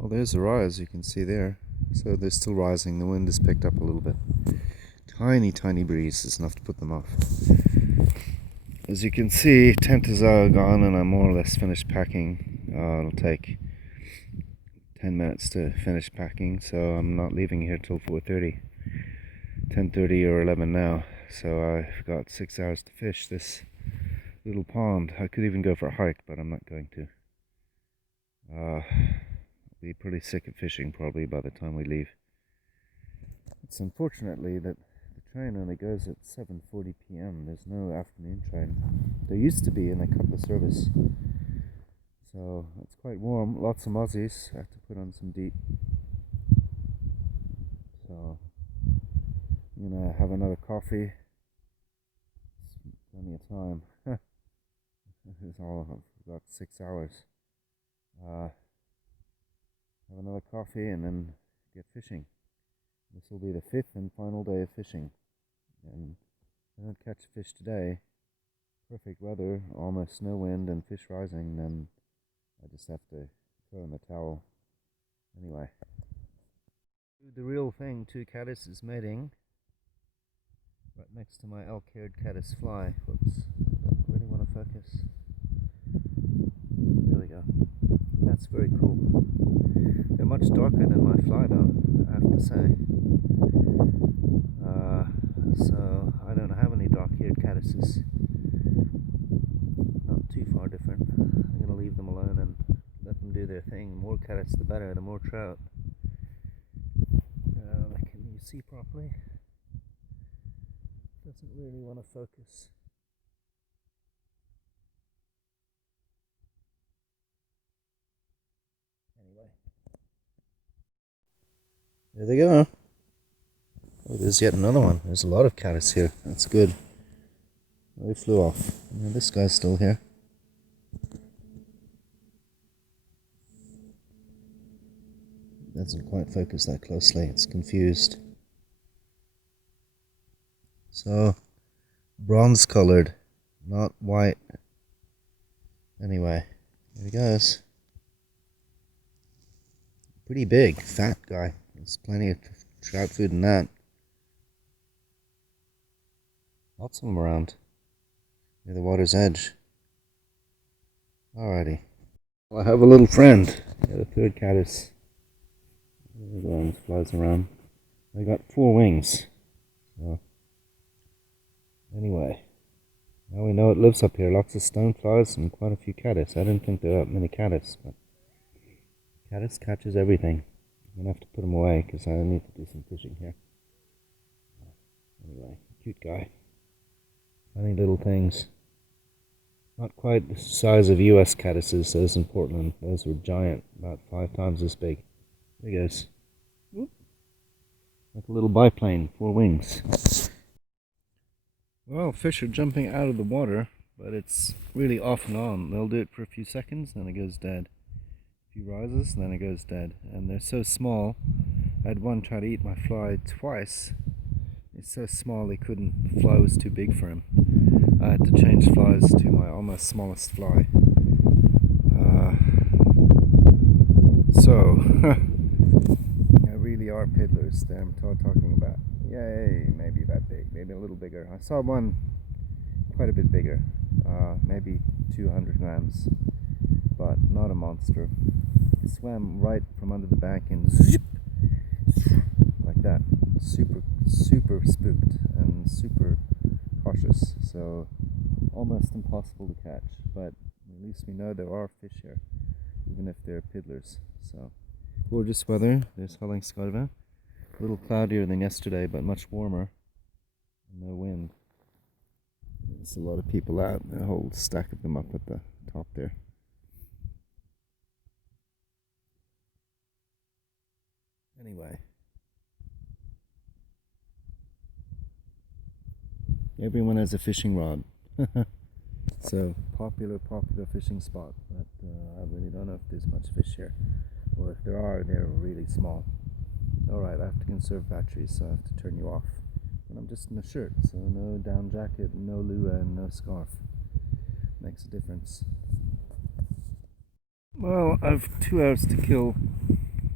Well, there's a rise, you can see there. So they're still rising. The wind has picked up a little bit. Tiny, tiny breeze is enough to put them off. As you can see, tent is all gone and I'm more or less finished packing. It'll take 10 minutes to finish packing, so I'm not leaving here till 4:30. 10:30 or 11 now. So I've got 6 hours to fish this little pond. I could even go for a hike, but I'm not going to. I'll be pretty sick of fishing probably by the time we leave. It's unfortunately that the train only goes at 7:40 p.m. There's no afternoon train. There used to be, and they cut the service. So it's quite warm. Lots of mozzies. I have to put on some deep. So I'm gonna have another coffee. It's plenty of time. It's all I've got 6 hours. Have another coffee and then get fishing. This will be the 5th and final day of fishing. And if I don't catch fish today, perfect weather, almost no wind and fish rising, then I just have to throw in the towel. Anyway. The real thing, 2 caddises mating right next to my elk-haired caddis fly. Whoops, don't really want to focus. There we go. That's very cool. They're much darker than my fly though, I have to say. So I don't have any dark-haired caddises. Not too far different. I'm going to leave them alone and let them do their thing. The more caddis the better, the more trout. Can you see properly? Doesn't really want to focus. Anyway. There they go. Oh, there's yet another one. There's a lot of caddis here. That's good. They flew off. And this guy's still here. Doesn't quite focus that closely. It's confused. So, bronze colored, not white. Anyway, there he goes. Pretty big, fat guy. There's plenty of trout food in that. Lots of them around near the water's edge. Alrighty. Well, I have a little friend. Got a 3rd caddis. There one flies around. They got 4 wings. So anyway, now we know it lives up here. Lots of stoneflies and quite a few caddis. I didn't think there were that many caddis, but caddis catches everything. I'm gonna have to put them away because I need to do some fishing here. Anyway, cute guy. Funny little things. Not quite the size of US caddises, those in Portland. Those were giant, about 5 times this big. There he goes. Whoop. Like a little biplane, 4 wings. Well, fish are jumping out of the water, but it's really off and on. They'll do it for a few seconds, then it goes dead. A few rises, then it goes dead. And they're so small. I had one try to eat my fly twice. It's so small he couldn't. The fly was too big for him. I had to change flies to my almost smallest fly. So, they really are piddlers that I'm talking about. Yay, maybe that big, maybe a little bigger. I saw one quite a bit bigger, maybe 200 grams, but not a monster. He swam right from under the bank and zip, like that. Super spooked and super cautious, so almost impossible to catch, but at least we know there are fish here, even if they're piddlers. So gorgeous weather. There's Haugastøl. A little cloudier than yesterday, but much warmer. No wind. There's a lot of people out. A whole stack of them up at the top there. Anyway. Everyone has a fishing rod. So popular fishing spot, but I really don't know if there's much fish here, or if there are, they're really small. Alright, I have to conserve batteries, so I have to turn you off. And I'm just in a shirt, so no down jacket, no lua, and no scarf. Makes a difference. Well, I've 2 hours to kill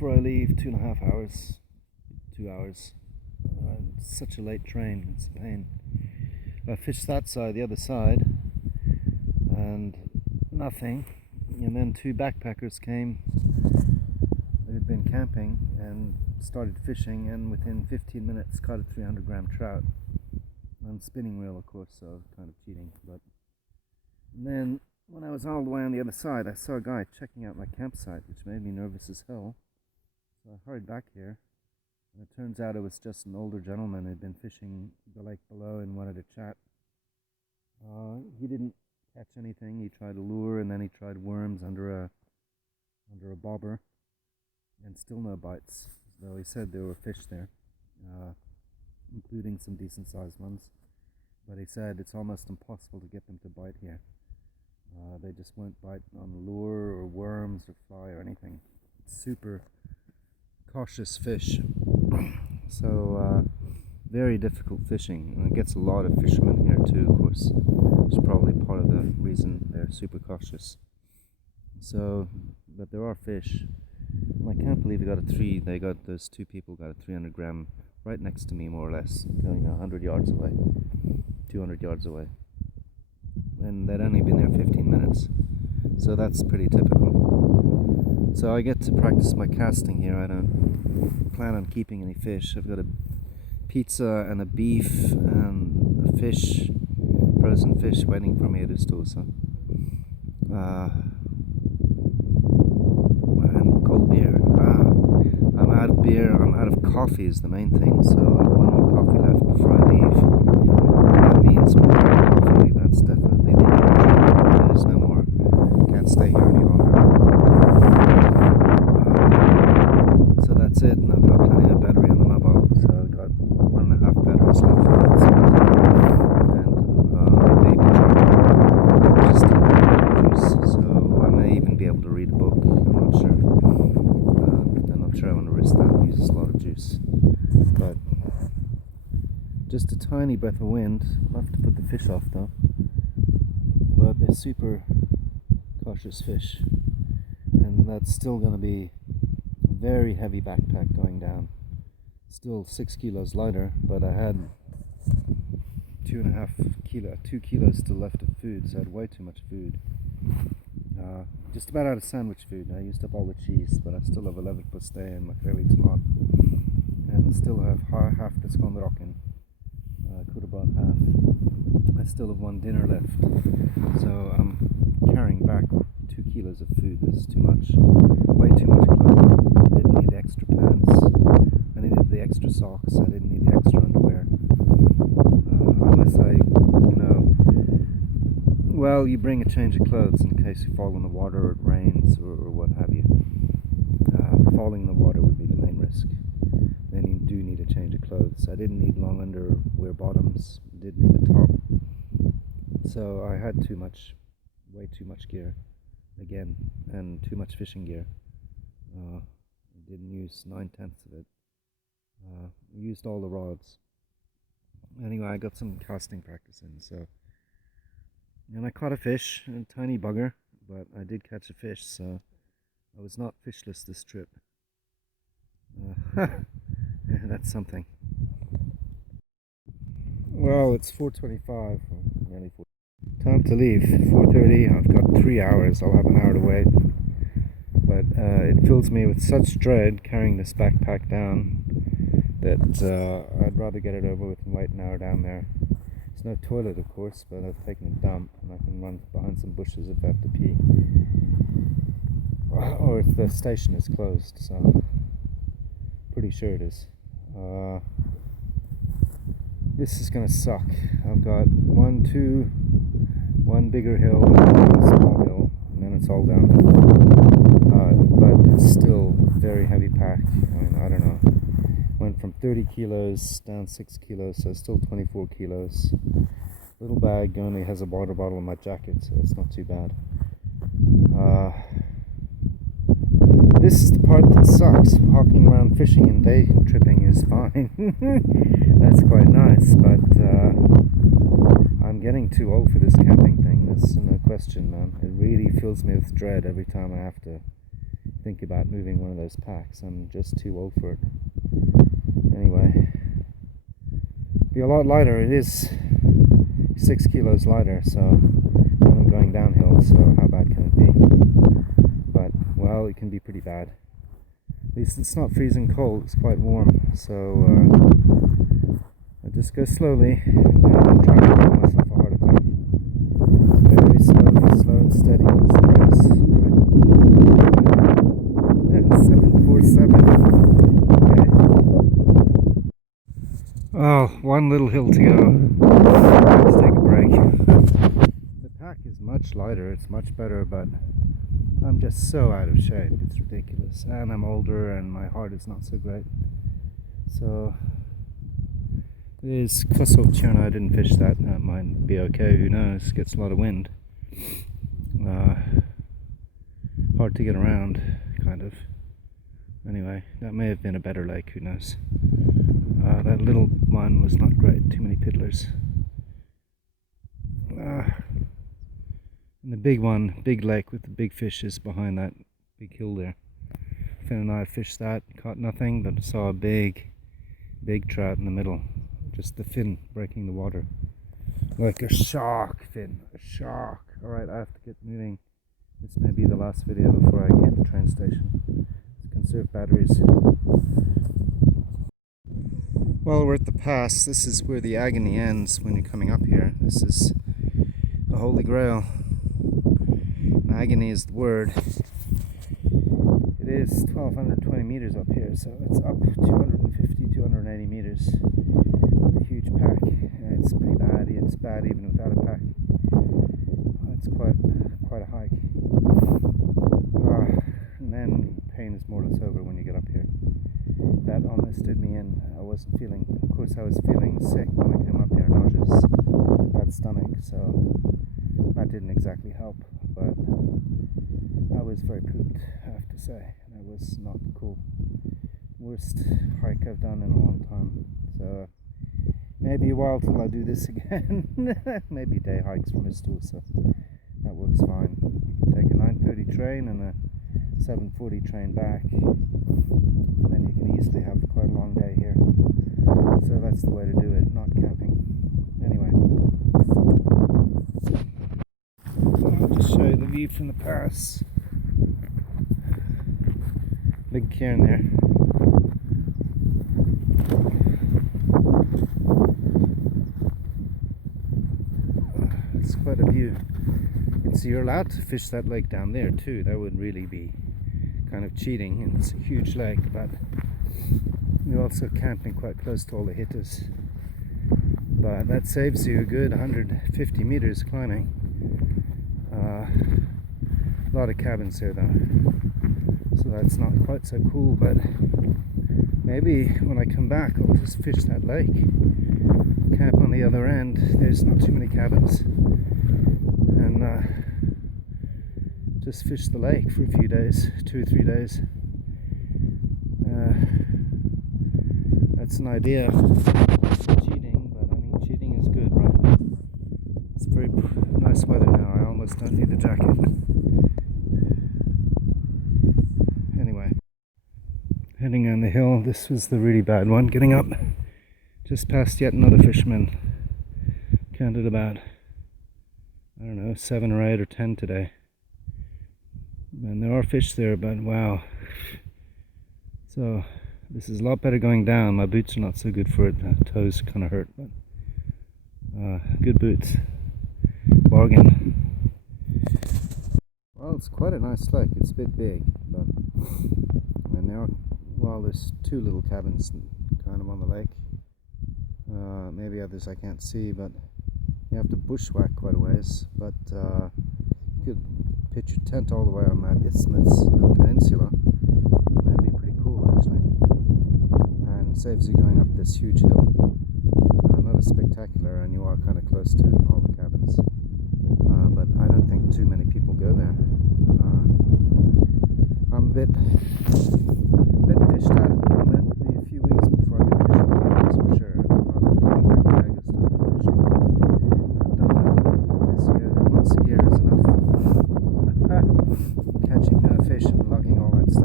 before I leave, 2.5 hours, 2 hours. It's such a late train, it's a pain. I fished that side, the other side, and nothing. And then two backpackers came. They'd been camping and started fishing, and within 15 minutes caught a 300-gram trout on spinning reel, of course, so kind of cheating. But and then when I was all the way on the other side, I saw a guy checking out my campsite, which made me nervous as hell. So I hurried back here, and it turns out it was just an older gentleman who'd been fishing the lake below and wanted to chat. He didn't catch anything. He tried a lure, and then he tried worms under a bobber, and still no bites. Though he said there were fish there, including some decent sized ones. But he said it's almost impossible to get them to bite here. They just won't bite on lure or worms or fly or anything. Super cautious fish. So very difficult fishing, and it gets a lot of fishermen here too, of course. It's probably part of the reason they're super cautious. So, but there are fish. And I can't believe those two people got a 300-gram right next to me, more or less, going 100 yards away, 200 yards away. And they'd only been there 15 minutes. So that's pretty typical. So I get to practice my casting here. I don't plan on keeping any fish. I've got a pizza and a beef and a fish, frozen fish, waiting for me at Haugastøl. And cold beer. I'm out of beer. I'm out of coffee is the main thing. So I have one more coffee left before I leave. That means one more coffee. That's definitely the end. There's no more. Can't stay here any longer. So that's it. And I've got plenty of battery on the mobile. So I've got 1.5 batteries left. And a baby charger, just juice. So I may even be able to read a book. I'm not sure. I'm not sure I want to risk that. It uses a lot of juice. But just a tiny breath of wind. I'll have to put the fish off though. But they're super cautious fish. And that's still going to be a very heavy backpack going down. Still 6 kilos lighter, but I had 2 kilos still left of food, so I had way too much food. Just about out of sandwich food. I used up all the cheese, but I still have 11 pastei and makreli tomat. And still have half the skånrocken. I could have brought half. I still have one dinner left. So I'm carrying back 2 kilos of food. This is too much. Way too much clothing. I didn't need the extra pants. I needed the extra socks. I didn't need the extra underwear. Unless well, you bring a change of clothes in case you fall in the water or it rains or what have you. Falling in the water would be the main risk. Then you do need a change of clothes. I didn't need long underwear bottoms. I did need the top. So I had way too much gear again, and too much fishing gear. I didn't use 9/10 of it. Used all the rods. Anyway, I got some casting practice in, so. And I caught a fish, a tiny bugger, but I did catch a fish, so I was not fishless this trip. That's something. Well, it's 4:25, nearly 4. Time to leave. 4:30. I've got 3 hours. I'll have an hour to wait. But it fills me with such dread carrying this backpack down that I'd rather get it over with and wait an hour down there. There's no toilet, of course, but I've taken a dump and I can run behind some bushes if I have to pee. Or if the station is closed, so pretty sure it is. This is gonna suck. I've got one bigger hill and one small hill, and then it's all downhill. But it's still very heavy pack. I mean, I don't know. Went from 30 kilos down 6 kilos, so still 24 kilos. Little bag only has a water bottle in my jacket, so it's not too bad. This is the part that sucks. Walking around fishing and day tripping is fine. That's quite nice, but I'm getting too old for this camping thing. There's no question, man. It really fills me with dread every time I have to think about moving one of those packs. I'm just too old for it. Anyway, be a lot lighter. It is 6 kilos lighter, so I'm going downhill, so how bad can it be? But, well, it can be pretty bad. At least it's not freezing cold, it's quite warm, so I just go slowly, and I'm trying to give myself a heart attack. Very slowly, slow and steady wins the race. Right. 747. Okay. Oh, one little hill to go. Let's take a break. The pack is much lighter, it's much better, but I'm just so out of shape, it's ridiculous. And I'm older and my heart is not so great. So, it is Haugastøl. I didn't fish that. That might be okay, who knows, gets a lot of wind. Hard to get around, kind of. Anyway, that may have been a better lake, who knows. That little one was not great, too many piddlers. And the big one, big lake with the big fish is behind that big hill there. Finn and I fished that, caught nothing, but saw a big trout in the middle. Just the fin breaking the water. Like a shark, Finn, a shark. Alright, I have to get moving. This may be the last video before I hit the train station. Let's conserve batteries. Well, we're at the pass. This is where the agony ends when you're coming up here. This is the Holy Grail. Agony is the word. It is 1220 meters up here, so it's up 250, 280 meters with a huge pack. And it's pretty bad. It's bad even without a pack. It's quite a hike. And then pain is more or less over when you get up here. That almost did me in. I wasn't feeling, of course I was feeling sick when I came up here, nauseous, bad stomach, so that didn't exactly help, but I was very pooped, I have to say. That was not cool. Worst hike I've done in a long time, so maybe a while till I do this again. Maybe day hikes from Haugastøl, so that works fine. You can take a 9:30 train and a 7:40 train back, and then you can easily have quite a long day here. So that's the way to do it, not camping. Anyway, I'll just show you the view from the pass. Big cairn there. It's quite a view. So you're allowed to fish that lake down there too. That would really be kind of cheating, and it's a huge lake, but you're also camping quite close to all the hitters. But that saves you a good 150 meters climbing. A lot of cabins here though, so that's not quite so cool, but maybe when I come back I'll just fish that lake, camp on the other end. There's not too many cabins, and just fish the lake for a few days, 2 or 3 days. That's an idea. Cheating, but I mean cheating is good, right? It's very nice weather now. I almost don't need the jacket. Anyway, heading on the hill. This was the really bad one. Getting up, just past yet another fisherman. Counted about, I don't know, 7 or 8 or 10 today. And there are fish there, but wow. So this is a lot better going down. My boots are not so good for it. My toes kind of hurt, but good boots. Bargain. Well, it's quite a nice lake. It's a bit big, but and there are, well, there's 2 little cabins kind of on the lake. Maybe others I can't see, but you have to bushwhack quite a ways. But you could pitch your tent all the way on that isthmus, the peninsula. That'd be pretty cool, actually. And saves you going up this huge hill. Not as spectacular, and you are kind of close to all the cabins. But I don't think too many people go there. I'm a bit fished out at the moment. It'll be a few weeks before I go fishing again, that's for sure. I'm not coming back to Haugastøl for fishing. I've done that this year. Once a year is enough. Catching fish and lugging all that stuff.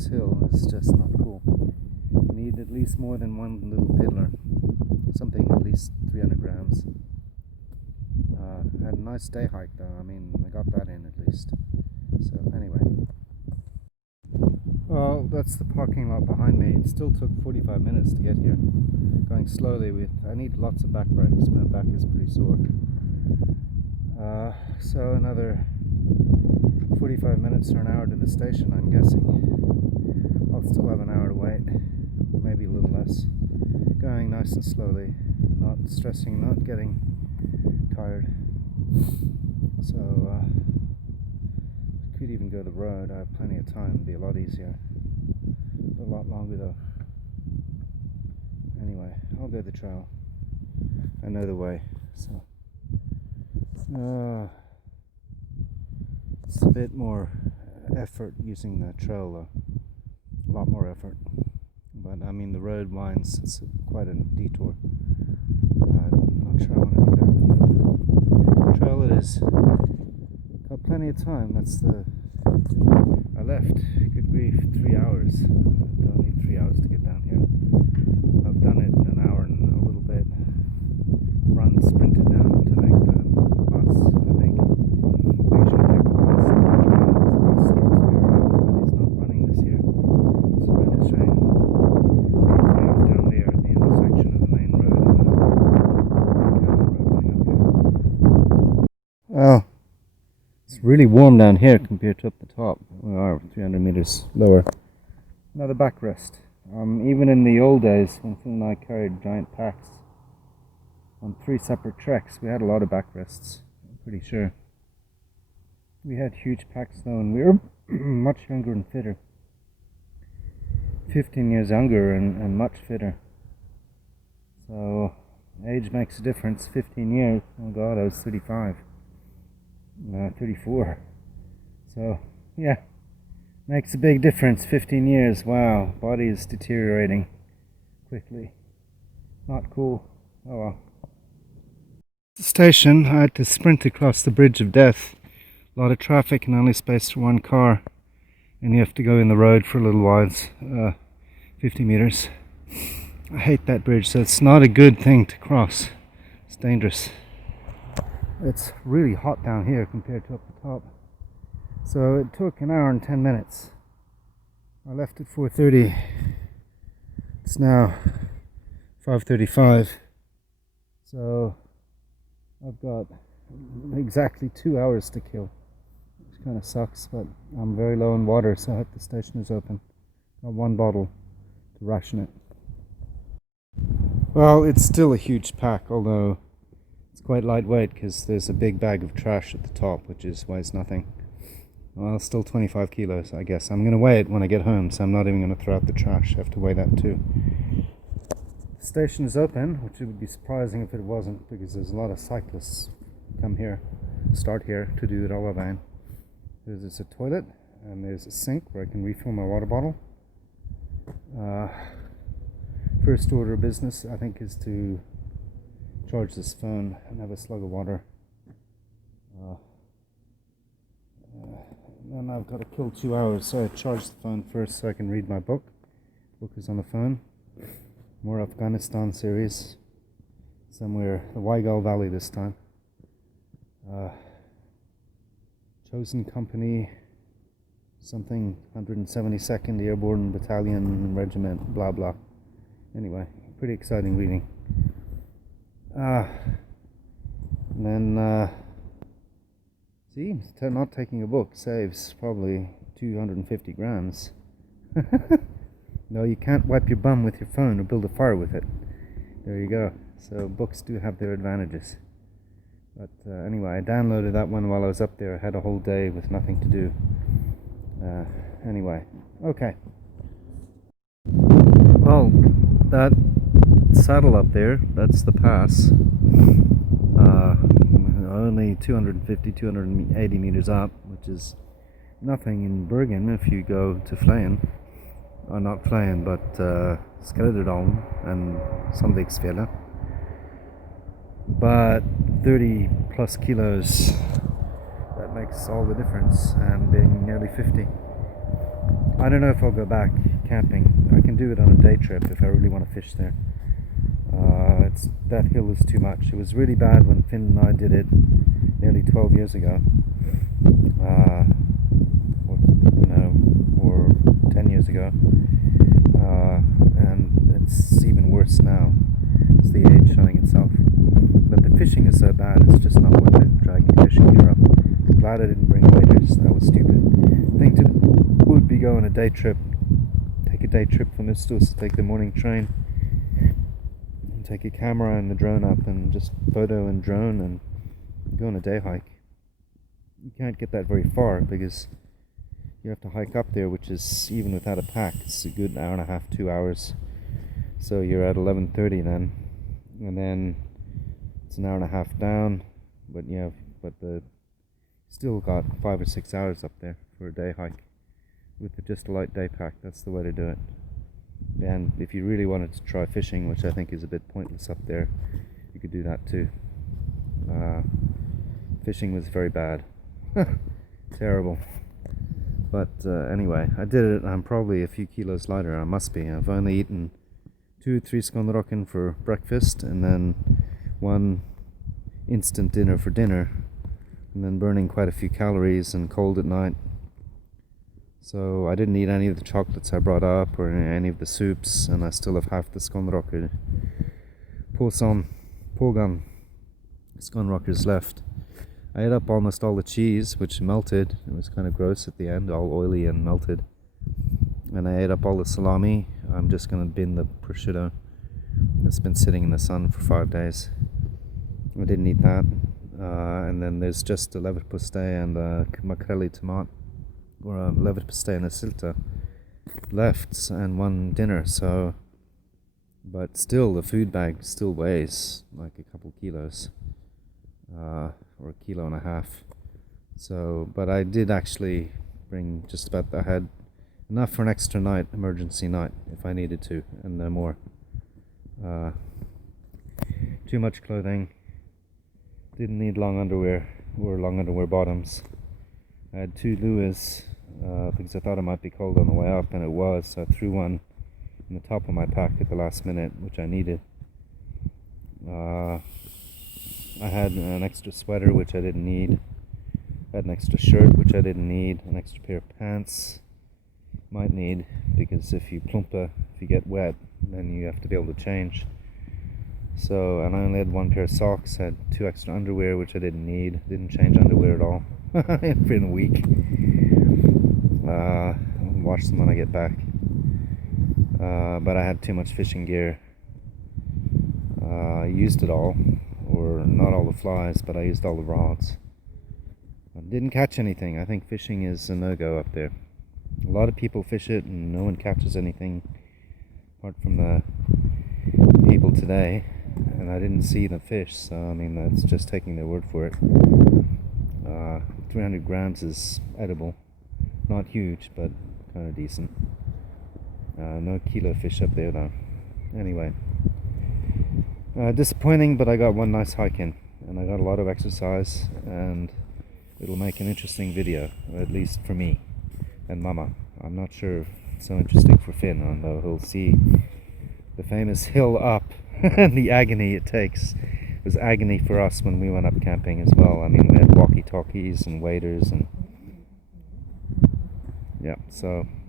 this hill is just not cool. You need at least more than one little piddler, something at least 300 grams. Had a nice day hike though, I mean I got that in at least. So anyway. Well, that's the parking lot behind me. It still took 45 minutes to get here. Going slowly I need lots of back brakes, my back is pretty sore. So another 45 minutes or an hour to the station, I'm guessing. I'll still have an hour to wait, maybe a little less. Going nice and slowly, not stressing, not getting tired. So could even go the road. I have plenty of time. It'd be a lot easier, a lot longer though. Anyway, I'll go the trail. I know the way, so it's a bit more effort using the trail though. A lot more effort. But I mean the road winds, it's quite a detour. I'm not sure I want to do that. Trail it is. Got plenty of time. I left, good grief, 3 hours. Don't need 3 hours to get down here. I've done it in an hour and a little bit. Sprinted down to make the bus, I think. I usually take the bus. The bus drops me off, but he's not running this year. It's a real shame. Drops me off down there at the intersection of the main road and the Cabin Road going up here. Oh, it's really warm down here compared to up the top. We are 300 meters lower. Another backrest. Even in the old days when Phil and I carried giant packs on 3 separate treks, we had a lot of backrests, I'm pretty sure. We had huge packs though, and we were much younger and fitter. 15 years younger and much fitter. So, age makes a difference. 15 years, oh god, I was 35. 34. So, yeah, makes a big difference. 15 years, wow, body is deteriorating quickly. Not cool. Oh well. The station, I had to sprint across the bridge of death. A lot of traffic and only space for one car, and you have to go in the road for a little while. It's 50 meters. I hate that bridge, so it's not a good thing to cross. It's dangerous. It's really hot down here compared to up the top. So it took an hour and 10 minutes. I left at 4:30. It's now 5:35. So I've got exactly 2 hours to kill, which kind of sucks, but I'm very low in water, so I hope the station is open. Got 1 bottle to ration it. Well, it's still a huge pack, although it's quite lightweight because there's a big bag of trash at the top, which weighs nothing. Well, still 25 kilos, I guess. I'm going to weigh it when I get home, so I'm not even going to throw out the trash. I have to weigh that too. The station is open, which would be surprising if it wasn't, because there's a lot of cyclists who come here, start here to do the Rollervan. There's a toilet, and there's a sink where I can refill my water bottle. First order of business, I think, is to charge this phone and have a slug of water. Then I've got to kill 2 hours, so I charge the phone first so I can read my book. Book is on the phone. More Afghanistan series. Somewhere, the Haugastøl Valley this time. Chosen Company, something, 172nd Airborne Battalion Regiment, blah blah. Anyway, pretty exciting reading. And then, see, not taking a book saves probably 250 grams. No, you can't wipe your bum with your phone or build a fire with it. There you go. So books do have their advantages. But anyway, I downloaded that one while I was up there. I had a whole day with nothing to do. Anyway, okay. Well, that saddle up there, that's the pass. Only 250, 280 meters up, which is nothing in Bergen if you go to Flyen. Or not Flyen, but Skeleterdalen and Sandviksfjellet. But 30 plus kilos, that makes all the difference, and being nearly 50. I don't know if I'll go back camping. I can do it on a day trip if I really want to fish there. That hill is too much. It was really bad when Finn and I did it nearly 12 years ago. Or 10 years ago. And it's even worse now. It's the age showing itself. But the fishing is so bad, it's just not worth it dragging fishing gear up. I'm glad I didn't bring waders. That was stupid. The thing to would be go on a day trip. Take a day trip from Haugastøl, take the morning train, and take a camera and the drone up and just photo and drone and go on a day hike. You can't get that very far because you have to hike up there, which is, even without a pack, it's a good hour and a half, 2 hours. So you're at 11:30 then, and then it's an hour and a half down, but still got 5 or 6 hours up there for a day hike with just a light day pack. That's the way to do it. And if you really wanted to try fishing, which I think is a bit pointless up there, you could do that too. Fishing was very bad. Terrible. But anyway, I did it. I'm probably a few kilos lighter. I must be. I've only eaten 2-3 skonrokken for breakfast, and then one instant dinner for dinner, and then burning quite a few calories and cold at night. So I didn't eat any of the chocolates I brought up or any of the soups, and I still have half the skonrokker pågan skonrokkers left. I ate up almost all the cheese, which melted. It was kind of gross at the end, all oily and melted. And I ate up all the salami. I'm just going to bin the prosciutto. It's been sitting in the sun for 5 days. I didn't eat that. And then there's just a leverpostej and a makrelli tomat, or a leverpostej and a sylta left, and one dinner. So, but still, the food bag still weighs like a couple kilos. Or a kilo and a half. So, but I did actually bring just about, I had enough for an extra night, emergency night, if I needed to, and no more. Too much clothing. Didn't need long underwear or long underwear bottoms. I had 2 luas because I thought it might be cold on the way up, and it was. So I threw one in the top of my pack at the last minute, which I needed. I had an extra sweater, which I didn't need. I had an extra shirt, which I didn't need. An extra pair of pants. Might need, because if you get wet, then you have to be able to change. So, and I only had 1 pair of socks. I had 2 extra underwear, which I didn't need. Didn't change underwear at all. It's been a week. I'll wash them when I get back. But I had too much fishing gear. I used it all. Or not all the flies, but I used all the rods. I didn't catch anything. I think fishing is a no-go up there. A lot of people fish it and no one catches anything apart from the people today, and I didn't see the fish, so I mean, that's just taking their word for it. 300 grams is edible. Not huge, but kind of decent. No kilo fish up there though. Anyway. Disappointing, but I got one nice hike in, and I got a lot of exercise, and it'll make an interesting video, at least for me and Mama. I'm not sure if it's so interesting for Finn, although he'll see the famous hill up and the agony it takes. It was agony for us when we went up camping as well. I mean, we had walkie-talkies and waders, and yeah, so